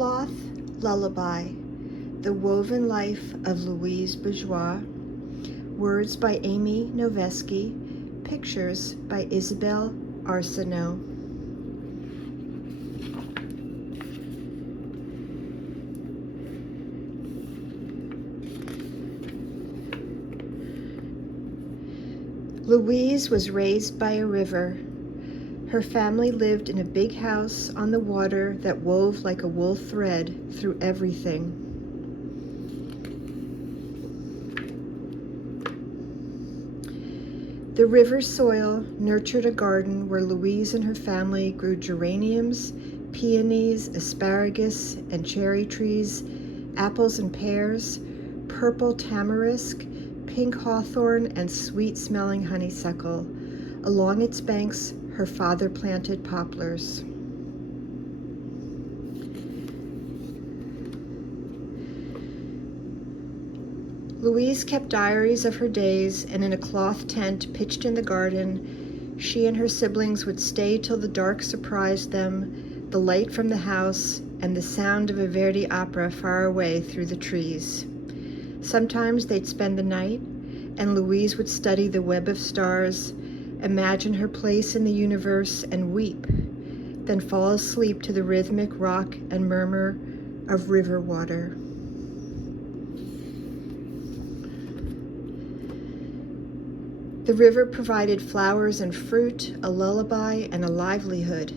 Cloth Lullaby, The Woven Life of Louise Bourgeois. Words by Amy Novesky. Pictures by Isabelle, Arsenault. Louise was raised by a river. Her family lived in a big house on the water that wove like a wool thread through everything. The river soil nurtured a garden where Louise and her family grew geraniums, peonies, asparagus, and cherry trees, apples and pears, purple tamarisk, pink hawthorn, and sweet-smelling honeysuckle. Along its banks, her father planted poplars. Louise kept diaries of her days, and in a cloth tent pitched in the garden, she and her siblings would stay till the dark surprised them, the light from the house, and the sound of a Verdi opera far away through the trees. Sometimes they'd spend the night, and Louise would study the web of stars, imagine her place in the universe, and weep, then fall asleep to the rhythmic rock and murmur of river water. The river provided flowers and fruit, a lullaby, and a livelihood.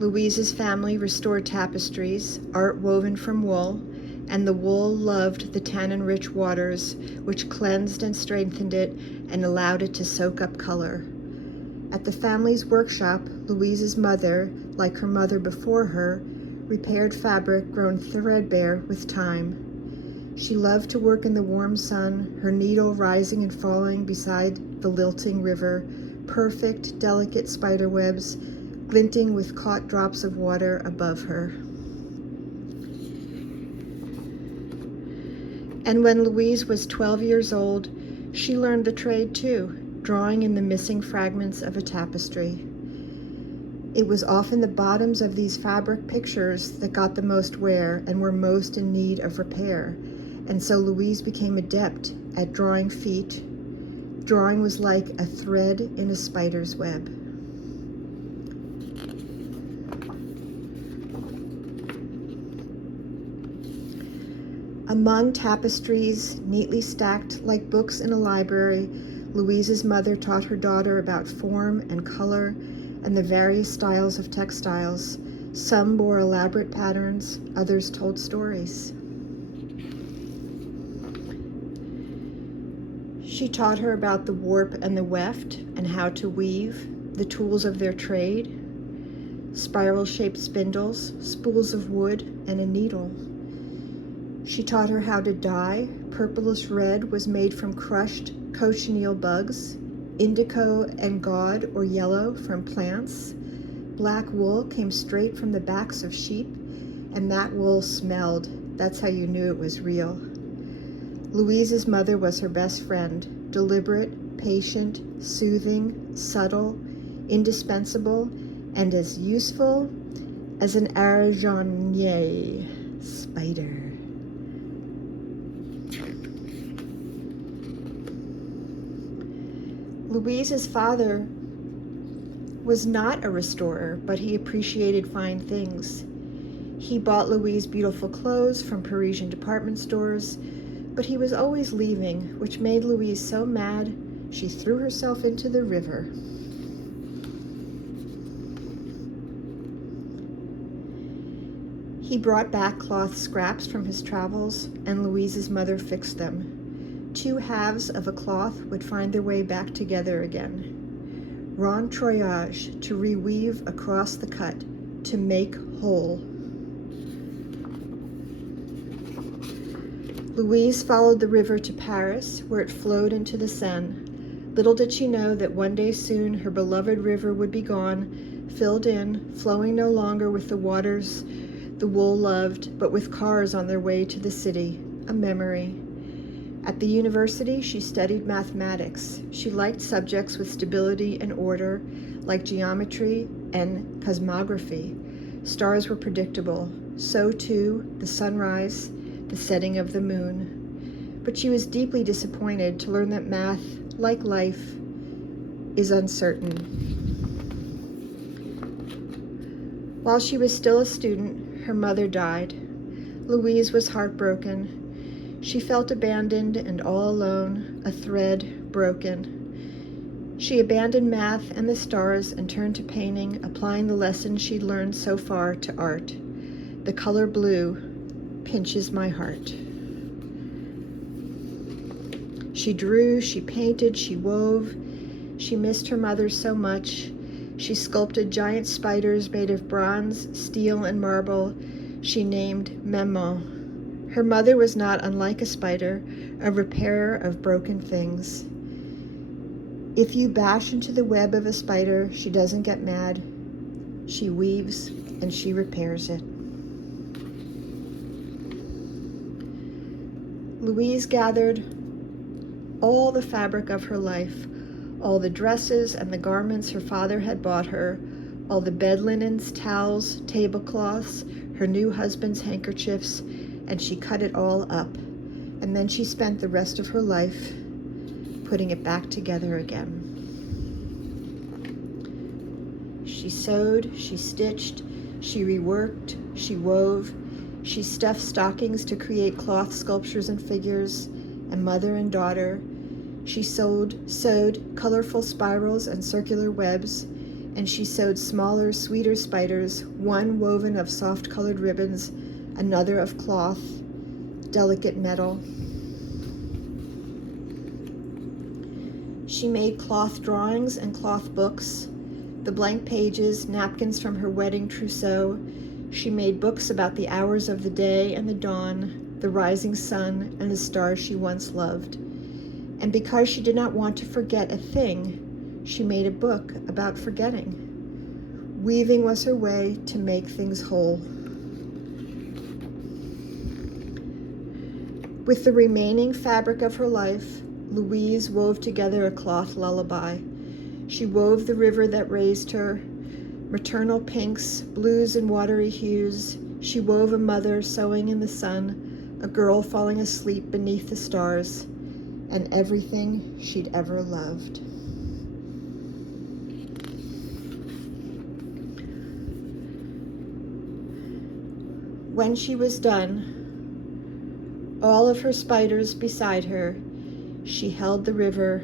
Louise's family restored tapestries, art woven from wool, and the wool loved the tannin-rich waters, which cleansed and strengthened it and allowed it to soak up color. At the family's workshop, Louise's mother, like her mother before her, repaired fabric grown threadbare with time. She loved to work in the warm sun, her needle rising and falling beside the lilting river, perfect, delicate spiderwebs glinting with caught drops of water above her. And when Louise was 12 years old, she learned the trade too, drawing in the missing fragments of a tapestry. It was often the bottoms of these fabric pictures that got the most wear and were most in need of repair, and so Louise became adept at drawing feet. Drawing was like a thread in a spider's web. Among tapestries, neatly stacked like books in a library, Louise's mother taught her daughter about form and color and the various styles of textiles. Some bore elaborate patterns, others told stories. She taught her about the warp and the weft and how to weave, the tools of their trade, spiral-shaped spindles, spools of wood, and a needle. She taught her how to dye. Purplish red was made from crushed cochineal bugs, indigo and gaud or yellow from plants. Black wool came straight from the backs of sheep, and that wool smelled. That's how you knew it was real. Louise's mother was her best friend, deliberate, patient, soothing, subtle, indispensable, and as useful as an araignées spider. Louise's father was not a restorer, but he appreciated fine things. He bought Louise beautiful clothes from Parisian department stores, but he was always leaving, which made Louise so mad she threw herself into the river. He brought back cloth scraps from his travels, and Louise's mother fixed them. Two halves of a cloth would find their way back together again. Rentroyage, to reweave across the cut, to make whole. Louise followed the river to Paris, where it flowed into the Seine. Little did she know that one day soon her beloved river would be gone, filled in, flowing no longer with the waters the wool loved, but with cars on their way to the city, a memory. At the university, she studied mathematics. She liked subjects with stability and order, like geometry and cosmography. Stars were predictable, so too the sunrise, the setting of the moon. But she was deeply disappointed to learn that math, like life, is uncertain. While she was still a student, her mother died. Louise was heartbroken. She felt abandoned and all alone, a thread broken. She abandoned math and the stars and turned to painting, applying the lessons she'd learned so far to art. The color blue pinches my heart. She drew, she painted, she wove. She missed her mother so much. She sculpted giant spiders made of bronze, steel, and marble she named Maman. Her mother was not unlike a spider, a repairer of broken things. If you bash into the web of a spider, she doesn't get mad. She weaves and she repairs it. Louise gathered all the fabric of her life, all the dresses and the garments her father had bought her, all the bed linens, towels, tablecloths, her new husband's handkerchiefs, and she cut it all up. And then she spent the rest of her life putting it back together again. She sewed, she stitched, she reworked, she wove, she stuffed stockings to create cloth sculptures and figures, and mother and daughter. She sewed colorful spirals and circular webs, and she sewed smaller, sweeter spiders, one woven of soft-colored ribbons, another of cloth, delicate metal. She made cloth drawings and cloth books, the blank pages, napkins from her wedding trousseau. She made books about the hours of the day and the dawn, the rising sun and the stars she once loved. And because she did not want to forget a thing, she made a book about forgetting. Weaving was her way to make things whole. With the remaining fabric of her life, Louise wove together a cloth lullaby. She wove the river that raised her, maternal pinks, blues, and watery hues. She wove a mother sewing in the sun, a girl falling asleep beneath the stars, and everything she'd ever loved. When she was done, all of her spiders beside her, she held the river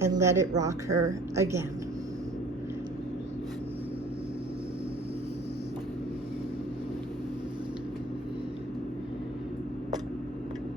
and let it rock her again.